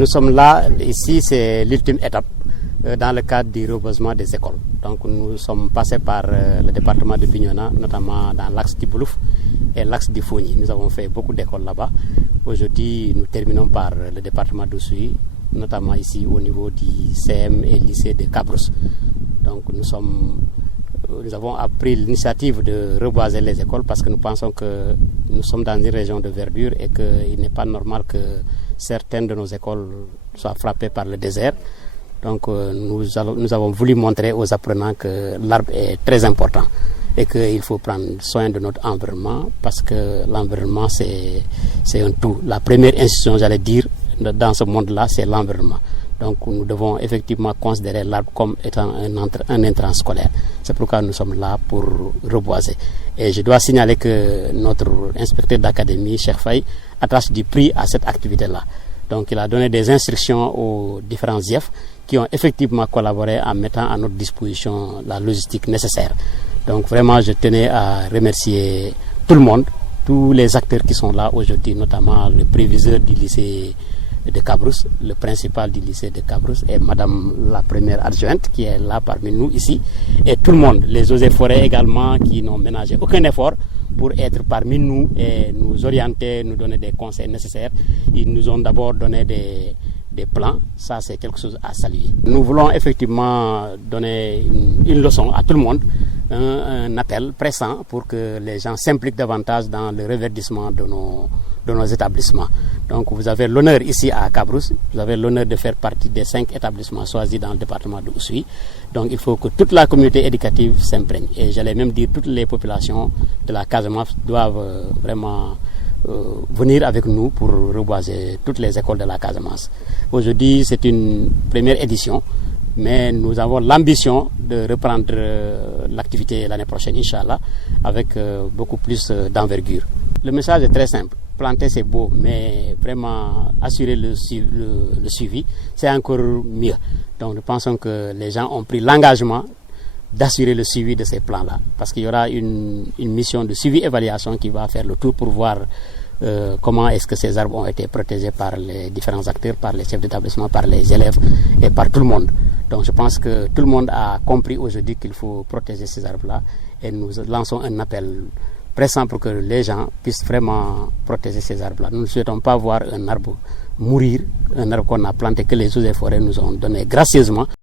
Nous sommes là, ici c'est l'ultime étape dans le cadre du reboisement des écoles. Donc nous sommes passés par le département de Bignona, notamment dans l'axe du Boulouf et l'axe du Fogny. Nous avons fait beaucoup d'écoles là-bas. Aujourd'hui, nous terminons par le département d'Oussouye, notamment ici au niveau du CM et lycée de Cabrousse. Donc nous avons pris l'initiative de reboiser les écoles parce que nous pensons que nous sommes dans une région de verdure et qu'il n'est pas normal que certaines de nos écoles soient frappées par le désert. Donc nous avons voulu montrer aux apprenants que l'arbre est très important et qu'il faut prendre soin de notre environnement parce que l'environnement c'est un tout. La première institution, j'allais dire, dans ce monde-là, c'est l'environnement. Donc nous devons effectivement considérer l'arbre comme étant un intrant scolaire. C'est pourquoi nous sommes là pour reboiser. Et je dois signaler que notre inspecteur d'académie, Cheikh Faye, attache du prix à cette activité-là. Donc il a donné des instructions aux différents IEF qui ont effectivement collaboré en mettant à notre disposition la logistique nécessaire. Donc vraiment, je tenais à remercier tout le monde, tous les acteurs qui sont là aujourd'hui, notamment le préviseur du lycée de Cabrousse, le principal du lycée de Cabrousse et madame la première adjointe qui est là parmi nous ici, et tout le monde, les eaux et forêts également qui n'ont ménagé aucun effort pour être parmi nous et nous orienter, nous donner des conseils nécessaires. Ils nous ont d'abord donné des plans, ça c'est quelque chose à saluer. Nous voulons effectivement donner une leçon à tout le monde, un appel pressant pour que les gens s'impliquent davantage dans le reverdissement de nos établissements. Donc vous avez l'honneur ici à Cabrousse, vous avez l'honneur de faire partie des 5 établissements choisis dans le département de Oussouye. Donc il faut que toute la communauté éducative s'imprègne. Et j'allais même dire toutes les populations de la Casamance doivent vraiment venir avec nous pour reboiser toutes les écoles de la Casamance. Aujourd'hui c'est une première édition, mais nous avons l'ambition de reprendre l'activité l'année prochaine, Inch'Allah, avec beaucoup plus d'envergure. Le message est très simple. Planter c'est beau, mais vraiment assurer le suivi, c'est encore mieux. Donc nous pensons que les gens ont pris l'engagement d'assurer le suivi de ces plans-là, parce qu'il y aura une mission de suivi-évaluation qui va faire le tour pour voir comment est-ce que ces arbres ont été protégés par les différents acteurs, par les chefs d'établissement, par les élèves et par tout le monde. Donc je pense que tout le monde a compris aujourd'hui qu'il faut protéger ces arbres-là et nous lançons un appel pressant pour que les gens puissent vraiment protéger ces arbres-là. Nous ne souhaitons pas voir un arbre mourir, un arbre qu'on a planté, que les eaux et forêts nous ont donné gracieusement.